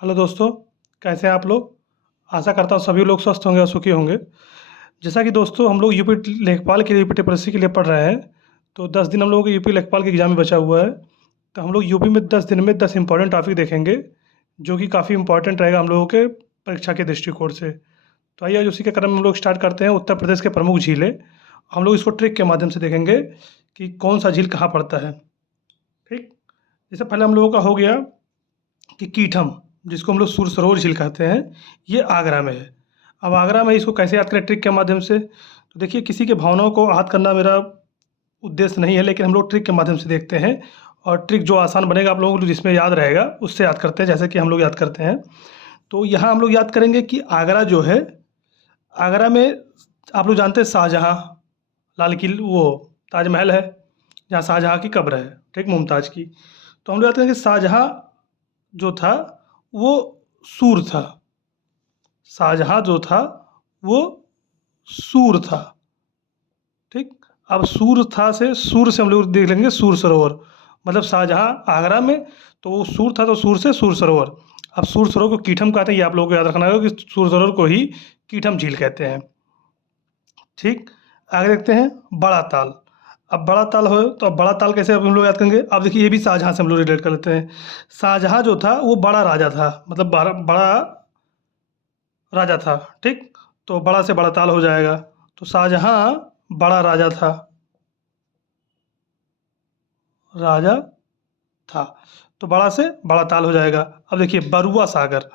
Hello दोस्तों, कैसे हैं आप लोग। आशा करता हूँ सभी लोग स्वस्थ होंगे और सुखी होंगे। जैसा कि दोस्तों हम लोग यूपी लेखपाल के लिए यूपी टीपीएससी के लिए पढ़ रहे हैं। तो 10 दिन हम लोगों को यूपी लेखपाल के एग्ज़ाम में बचा हुआ है। तो हम लोग यूपी में 10 दिन में 10 इंपॉर्टेंट टॉपिक देखेंगे, जो कि काफ़ी इंपॉर्टेंट रहेगा हम लोगों के परीक्षा के दृष्टिकोण से। तो आइए आज उसी के क्रम में हम लोग स्टार्ट करते हैं। उत्तर प्रदेश के प्रमुख झीलें हम लोग इसको ट्रिक के माध्यम से देखेंगे कि कौन सा झील कहाँ पड़ता है। ठीक। जैसे पहले हम लोगों का हो गया कि कीठम, जिसको हम लोग सुर सरोवर झील कहते हैं, ये आगरा में है। अब आगरा में इसको कैसे याद करें ट्रिक के माध्यम से। तो देखिए, किसी के भावनाओं को आहत करना मेरा उद्देश्य नहीं है, लेकिन हम लोग ट्रिक के माध्यम से देखते हैं। और ट्रिक जो आसान बनेगा आप लोगों को, जिसमें याद रहेगा उससे याद करते हैं, जैसे कि हम लोग याद करते हैं। तो यहाँ हम लोग याद करेंगे कि आगरा जो है, आगरा में आप लोग जानते हैं शाहजहाँ, लाल किल वो ताजमहल है, जहाँ शाहजहाँ की कब्र है, ठीक, मुमताज़ की। तो हम लोग याद करेंगे कि शाहजहाँ जो था वो सूर था। शाहजहाँ जो था वो सूर था। ठीक। अब सूर था से सूर से हम लोग देख लेंगे सूर सरोवर, मतलब शाहजहाँ आगरा में, तो वो सूर था तो सूर से सूर सरोवर। अब सूर सरोवर को कीठम कहते हैं, ये आप लोगों को याद रखना होगा कि सूर सरोवर को ही कीठम झील कहते हैं। ठीक। आगे देखते हैं बड़ा ताल। अब बड़ा ताल हो तो अब बड़ा ताल कैसे अब हम लोग याद करेंगे। अब देखिए, ये भी शाहजहाँ से हम लोग रिलेट कर लेते हैं। शाहजहाँ जो था वो बड़ा राजा था, मतलब बड़ा राजा था। ठीक। तो बड़ा से बड़ा ताल हो जाएगा। तो शाहजहाँ बड़ा राजा था, राजा था। तो बड़ा से बड़ा ताल हो जाएगा। अब देखिए बरुआ सागर।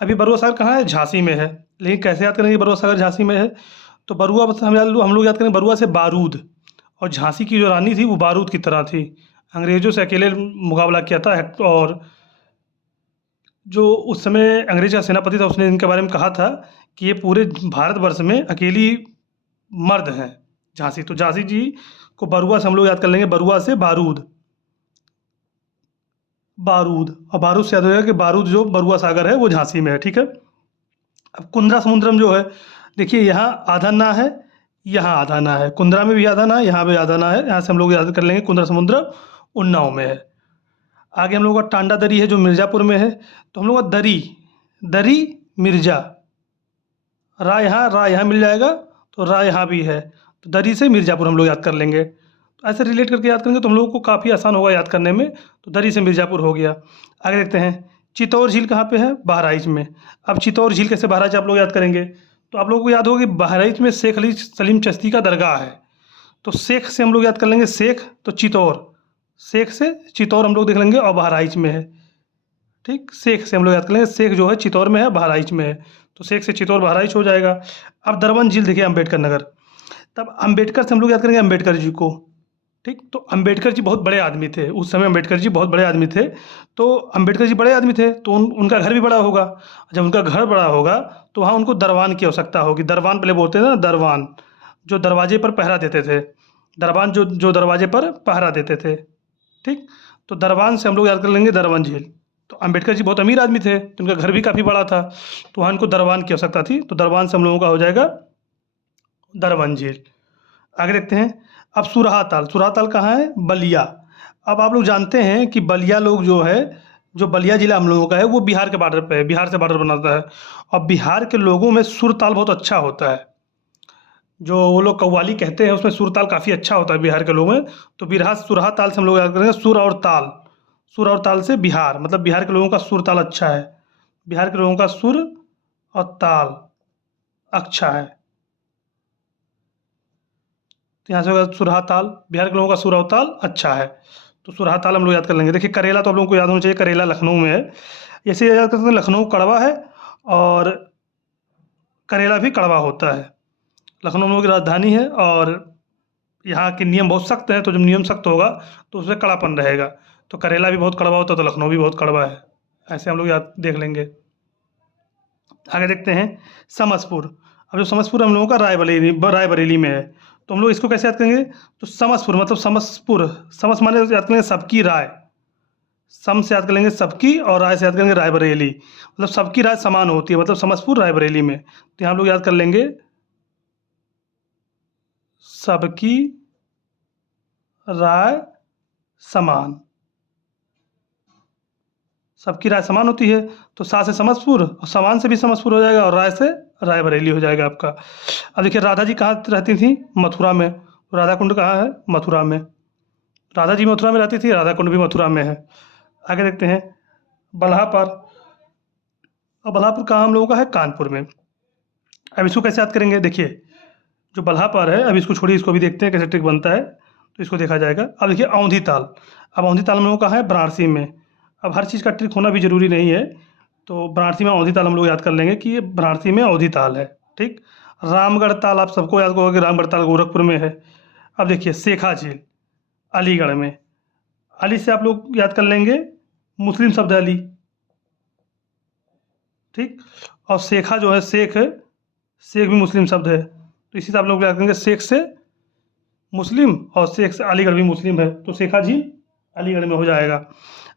अभी बरुआ सागर कहाँ है, झांसी में है। लेकिन कैसे याद करेंगे बरुआ सागर झांसी में है। तो बरुआ बस हम लोग याद करेंगे बरुआ से बारूद। और झांसी की जो रानी थी वो बारूद की तरह थी, अंग्रेज़ों से अकेले मुकाबला किया था। और जो उस समय अंग्रेज का सेनापति था, उसने इनके बारे में कहा था कि ये पूरे भारतवर्ष में अकेली मर्द हैं, झांसी। तो झांसी जी को बरुआ से हम लोग याद कर लेंगे, बरुआ से बारूद। बारूद, और बारूद से याद हो जाएगा कि बारूद जो बरुआ सागर है वो झांसी में है। ठीक है। अब कुंद्रा समुद्रम जो है, देखिए यहाँ आधा ना है, यहाँ आधा ना है, कुंद्रा में भी आधा ना है, यहाँ भी आधा ना है। यहाँ से हम लोग याद कर लेंगे कुंद्रा समुद्र उन्नाव में है। आगे हम लोगों का टांडा दरी है जो मिर्ज़ापुर में है। तो हम लोग का दरी, दरी मिर्ज़ा, रा यहाँ मिल जाएगा, तो रा यहाँ भी है। तो दरी से मिर्ज़ापुर हम लोग याद कर लेंगे। तो ऐसे रिलेट करके याद करेंगे तो हम लोगों को काफ़ी आसान होगा याद करने में। तो दरी से मिर्ज़ापुर हो गया। आगे देखते हैं चित्तौड़ झील कहाँ पे है, बहराइच में। अब चित्तौड़ झील कैसे बहराइच आप लोग याद करेंगे। तो आप लोगों को याद होगा कि बहराइच में शेख अली सलीम चिश्ती का दरगाह है। तो शेख से हम लोग याद कर लेंगे शेख, तो चित्तौड़, शेख से चित्तौड़ हम लोग देख लेंगे, और बहराइच में है। ठीक। शेख से हम लोग याद कर लेंगे, शेख जो है चित्तौड़ में है, बहराइच में है। तो शेख से चित्तौड़ बहराइच हो जाएगा। अब दरबन झील देखिए, अम्बेडकर नगर। तब अम्बेडकर से हम लोग याद करेंगे अम्बेडकर जी को। ठीक। तो अम्बेडकर जी बहुत बड़े आदमी थे, उस समय अम्बेडकर जी बहुत बड़े आदमी थे। तो अम्बेडकर जी बड़े आदमी थे तो उनका घर भी बड़ा होगा। जब उनका घर बड़ा होगा तो वहाँ उनको दरवान की आवश्यकता होगी। दरवान पहले बोलते थे ना, दरवान, जो दरवाजे पर पहरा देते थे। दरबान जो जो दरवाजे पर पहरा देते थे। ठीक। तो दरबान से हम लोग याद कर लेंगे दरबान झील। तो अम्बेडकर जी बहुत अमीर आदमी थे, तो उनका घर भी काफ़ी बड़ा था, तो वहाँ इनको दरबान की आवश्यकता थी। तो दरबान से हम लोगों का हो जाएगा दरबान झील। आगे देखते हैं। अब सुरहा ताल, सुरहा ताल कहाँ है, बलिया। अब आप लोग जानते हैं कि बलिया लोग जो है, जो बलिया ज़िला हम लोगों का है, वो बिहार के बॉर्डर पे है, बिहार से बॉर्डर बनाता है। और बिहार के लोगों में सुर ताल बहुत अच्छा होता है, जो वो लोग कव्वाली कहते हैं, उसमें सुर ताल काफ़ी अच्छा होता है बिहार के लोगों में। तो बिरहा सुरहा ताल से हम लोग याद करेंगे सुर और ताल। सुर और ताल से बिहार, मतलब बिहार के लोगों का सुर ताल अच्छा है। बिहार के लोगों का सुर और ताल अच्छा है। तो यहाँ से होगा सुरहा ताल, बिहार के लोगों का सुर और ताल अच्छा है। तो सुरहा ताल हम लोग याद कर लेंगे। देखिए करेला तो आप लोगों को याद होना चाहिए, करेला लखनऊ में है। ऐसे याद करते हैं, लखनऊ कड़वा है, और करेला भी कड़वा होता है। लखनऊ हम लोगों की राजधानी है, और यहाँ के नियम बहुत सख्त हैं। तो जब नियम सख्त होगा तो उसमें कड़ापन रहेगा। तो करेला भी बहुत कड़वा होता है, तो लखनऊ भी बहुत कड़वा है। ऐसे हम लोग याद देख लेंगे। आगे देखते हैं समसपुर। अब जो समसपुर हम लोगों का रायबरेली में है। तो हम लोग इसको कैसे याद करेंगे। तो समसपुर मतलब समसपुर, समस माने याद करेंगे सबकी राय। सम से याद कर लेंगे सबकी, और राय से याद करेंगे रायबरेली, मतलब सबकी राय समान होती है, मतलब समसपुर रायबरेली में। तो यहाँ हम लोग याद कर लेंगे सबकी राय समान। सबकी राय समान होती है, तो सा से समस्तपुर और समान से भी समस्तपुर हो जाएगा और राय से रायबरेली हो जाएगा आपका। अब देखिए राधा जी कहाँ रहती थी? मथुरा में। तो राधा कुंड कहाँ है? मथुरा में। राधा जी मथुरा में रहती थी, राधा कुंड भी मथुरा में है। आगे देखते हैं बल्हापर। और बल्हापुर कहाँ हम लोगों का है? कानपुर में। अब इसको कैसे याद करेंगे? देखिए जो बल्हापर है, अब इसको छोड़िए, इसको भी देखते हैं कैसे ट्रिक बनता है, तो इसको देखा जाएगा। अब देखिए औंधी ताल। अब औंधी ताल हम लोगों का है वाराणसी में। अब हर चीज़ का ट्रिक होना भी ज़रूरी नहीं है, तो वाराणसी में औंधी ताल हम लोग याद कर लेंगे कि ये वाराणसी में औंधी ताल है। ठीक। रामगढ़ ताल आप सबको याद होगा कि रामगढ़ ताल गोरखपुर में है। अब देखिए शेखा झील अलीगढ़ में। अली से आप लोग याद कर लेंगे मुस्लिम शब्द है अली। ठीक। और शेखा जो है शेख है, शेख भी मुस्लिम शब्द है, तो इसी से आप लोग याद करेंगे शेख से मुस्लिम और शेख से अलीगढ़ भी मुस्लिम है, तो शेखा झील अलीगढ़ में हो जाएगा।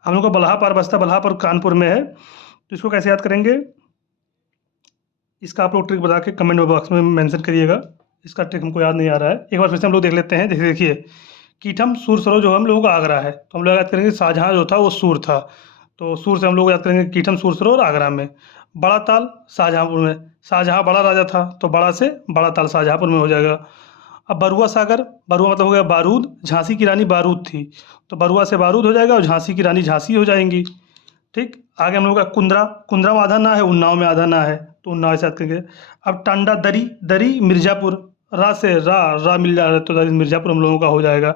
हम लोग को बल्हापार बस्ता, बल्हापुर कानपुर में है, तो इसको कैसे याद करेंगे? इसका आप लोग ट्रिक बता के कमेंट बॉक्स में मेंशन करिएगा। इसका ट्रिक हमको याद नहीं आ रहा है, एक बार फिर से हम लोग देख लेते हैं। देखिए कीठम सूर सरो जो हम लोगों का आगरा है, तो हम लोग याद करेंगे शाहजहाँ जो था वो सूर था, तो सूर से हम लोग याद करेंगे कीठम सूर सरो और आगरा में। बड़ा ताल शाहजहाँपुर में, शाहजहाँ बड़ा राजा था, तो बड़ा से बड़ा ताल शाहजहाँपुर में हो जाएगा। अब बरुआ सागर, बरुआ मतलब हो गया बारूद, झांसी की रानी बारूद थी, तो बरुआ से बारूद हो जाएगा और झांसी की रानी झांसी हो जाएंगी। ठीक। आगे हम लोग का कुंद्रा, कुंद्रा में आधा ना है, उन्नाव में आधा ना है, तो उन्नाव से याद करेंगे। अब टांडा दरी, दरी मिर्ज़ापुर, रा से रा मिल जा रहा है, तो दरी मिर्ज़ापुर हम लोगों का हो जाएगा।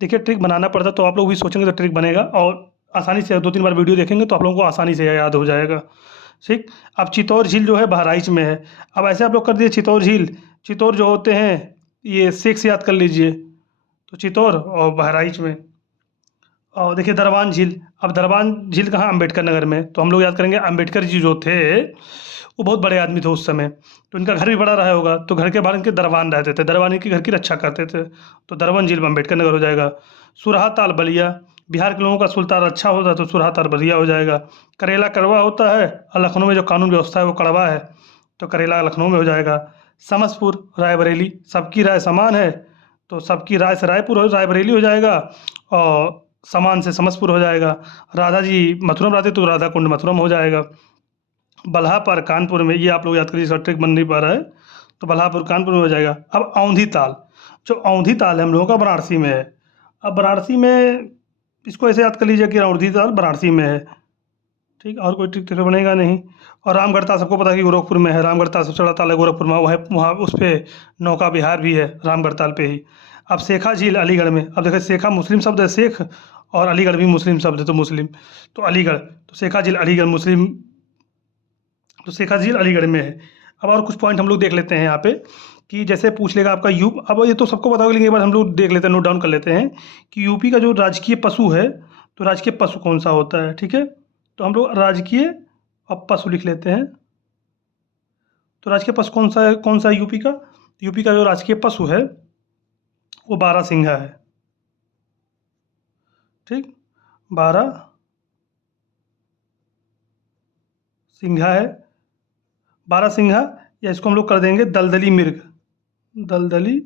देखिए ट्रिक बनाना पड़ता है, तो आप लोग भी सोचेंगे तो ट्रिक बनेगा, और आसानी से 2-3 बार वीडियो देखेंगे तो आप लोगों को आसानी से याद हो जाएगा। ठीक। अब चित्तौड़ झील जो है बहराइच में है। अब ऐसे आप लोग कर दिए चित्तौड़ झील, चित्तौड़ जो होते हैं ये शेख से याद कर लीजिए, तो चित्तौड़ और बहराइच में। और देखिए दरबान झील, अब दरबान झील कहाँ? अम्बेडकर नगर में, तो हम लोग याद करेंगे अम्बेडकर जी जो थे वो बहुत बड़े आदमी थे उस समय, तो इनका घर भी बड़ा रहा होगा, तो घर के बाहर इनके दरबान रहते थे, दरबान इनके घर की रक्षा करते थे, तो दरबान झील में अम्बेडकर नगर हो जाएगा। सुरहा ताल बलिया, बिहार के लोगों का सुल्तान अच्छा होता है, तो सुरहा ताल बलिया हो जाएगा। करेला कड़वा होता है और लखनऊ में जो कानून व्यवस्था है वो कड़वा है, तो करेला लखनऊ में हो जाएगा। समस्तपुर रायबरेली, सबकी राय समान है, तो सबकी राय से रायबरेली हो जाएगा, और समान से समस्तपुर हो जाएगा। राधा जी मथुरा में रहते, तो राधा कुंड मथुरा में हो जाएगा। बल्हापार कानपुर में, ये आप लोग याद करिए, इसका ट्रिक बन नहीं पा रहा है, तो बल्हापुर कानपुर में हो जाएगा। अब औंधी ताल, जो औंधी ताल है हम लोगों का वाराणसी में है। अब वाराणसी में इसको ऐसे याद कर लीजिए कि औंधी ताल वाराणसी में है। ठीक। और कोई ट्रिक तो बनेगा नहीं। और रामगढ़ ताल सबको पता है कि गोरखपुर में है, रामगढ़ ताल सबसे बड़ा ताल है गोरखपुर में, वहाँ उस पर नौका विहार भी है रामगढ़ ताल पे ही। अब शेखा झील अलीगढ़ में। अब देखिए शेखा मुस्लिम शब्द है शेख, और अलीगढ़ भी मुस्लिम शब्द है, तो मुस्लिम, तो अलीगढ़, तो शेखा झील अलीगढ़ मुस्लिम, तो शेखा झील अलीगढ़ में है। अब और कुछ पॉइंट हम लोग देख लेते हैं यहाँ पे, कि जैसे पूछ लेगा आपका अब ये तो सबको पता होगा, लेकिन एक बार हम लोग देख लेते हैं, नोट डाउन कर लेते हैं कि यूपी का जो राजकीय पशु है, तो राजकीय पशु कौन सा होता है? ठीक है, तो हम लोग राजकीय अब पशु लिख लेते हैं। तो राजकीय पशु कौन सा है यूपी का? यूपी का जो राजकीय पशु है वो बारहसिंघा है। ठीक, बारहसिंघा है, बारहसिंघा, या इसको हम लोग कर देंगे दलदली मृग, दलदली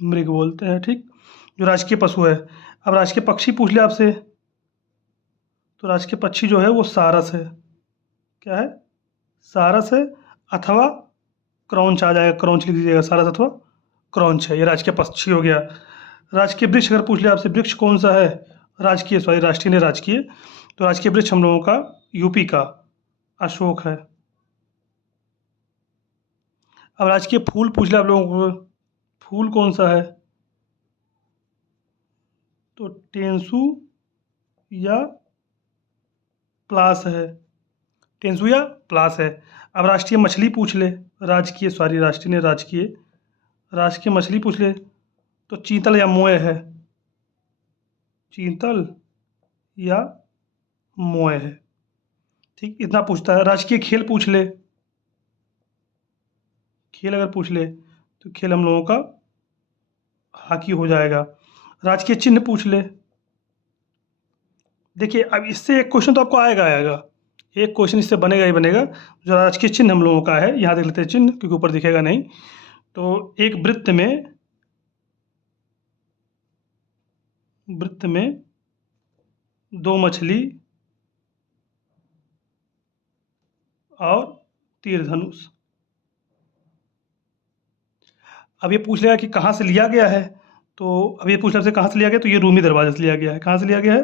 मृग बोलते हैं। ठीक, जो राजकीय पशु है। अब राजकीय पक्षी पूछ ले आपसे, तो राजकीय पक्षी जो है वो सारस है। क्या है? सारस है, अथवा क्रौंच आ जाएगा, क्रौंच लिख दीजिएगा, सारस अथवा क्रौंच है, ये राजकीय पक्षी हो गया। राजकीय वृक्ष अगर पूछ ले आपसे, वृक्ष कौन सा है? राष्ट्रीय ने राजकीय, तो राजकीय वृक्ष हम लोगों का यूपी का अशोक है। अब राजकीय फूल पूछ ले आप लोगों को, फूल कौन सा है? तो टेंसू या प्लास है, टेंसू या प्लास है। अब राष्ट्रीय मछली पूछ ले, राष्ट्रीय ने राजकीय मछली पूछ ले, तो चीतल या मोय है, चीतल या मोय है। ठीक, इतना पूछता है। राजकीय खेल पूछ ले, खेल अगर पूछ ले तो खेल हम लोगों का हॉकी हो जाएगा। राजकीय चिन्ह पूछ ले, देखिए अब इससे एक क्वेश्चन तो आपको आएगा, एक क्वेश्चन इससे बनेगा ही बनेगा। जो राजकीय चिन्ह हम लोगों का है, यहाँ देख लेते हैं चिन्ह, क्योंकि ऊपर दिखेगा नहीं, तो एक वृत्त में 2 मछली और तीर धनुष। अब ये पूछ लेगा कि कहाँ से लिया गया है, तो अब ये पूछ लिया आपसे कहाँ से लिया गया, तो ये रूमी दरवाज़ा से लिया गया है। कहाँ से लिया गया है?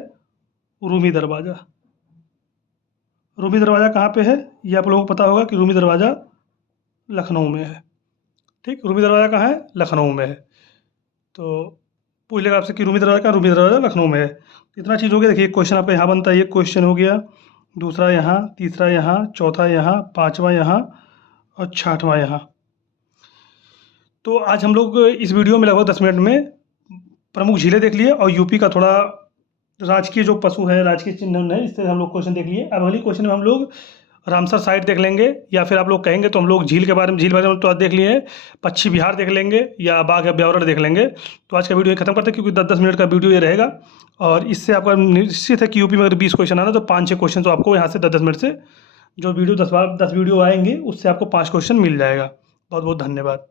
रूमी दरवाज़ा। रूमी दरवाज़ा कहाँ पे है? ये आप लोगों को पता होगा कि रूमी दरवाज़ा लखनऊ में है। ठीक, रूमी दरवाज़ा कहाँ है? लखनऊ में है। तो पूछ लेगा आपसे कि रूमी दरवाज़ा कहाँ? रूमी दरवाज़ा लखनऊ में है। इतना चीज़ हो गया। देखिए, एक क्वेश्चन आपका यहाँ बनता है, एक क्वेश्चन हो गया, दूसरा यहाँ, तीसरा यहाँ, चौथा यहाँ, पाँचवा यहाँ और छठवां यहाँ। तो आज हम लोग इस वीडियो में लगभग 10 मिनट में प्रमुख झीलें देख लिए और यूपी का थोड़ा राजकीय जो पशु है, राजकीय चिन्ह है, इससे हम लोग क्वेश्चन देख लिए। अब अगली क्वेश्चन में हम लोग रामसर साइट देख लेंगे, या फिर आप लोग कहेंगे तो हम लोग झील के बारे में तो आज देख लिए हैं, पक्षी विहार देख लेंगे या बाघ अभ्यारण्य देख लेंगे। तो आज का वीडियो खत्म करते हैं, क्योंकि 10-10 मिनट का वीडियो ये रहेगा और इससे आपका निश्चित है कि यूपी में अगर 20 क्वेश्चन आना तो 5-6 क्वेश्चन तो आपको यहाँ से 10-10 मिनट से जो वीडियो 10 वीडियो आएंगे उससे आपको 5 क्वेश्चन मिल जाएगा। बहुत बहुत धन्यवाद।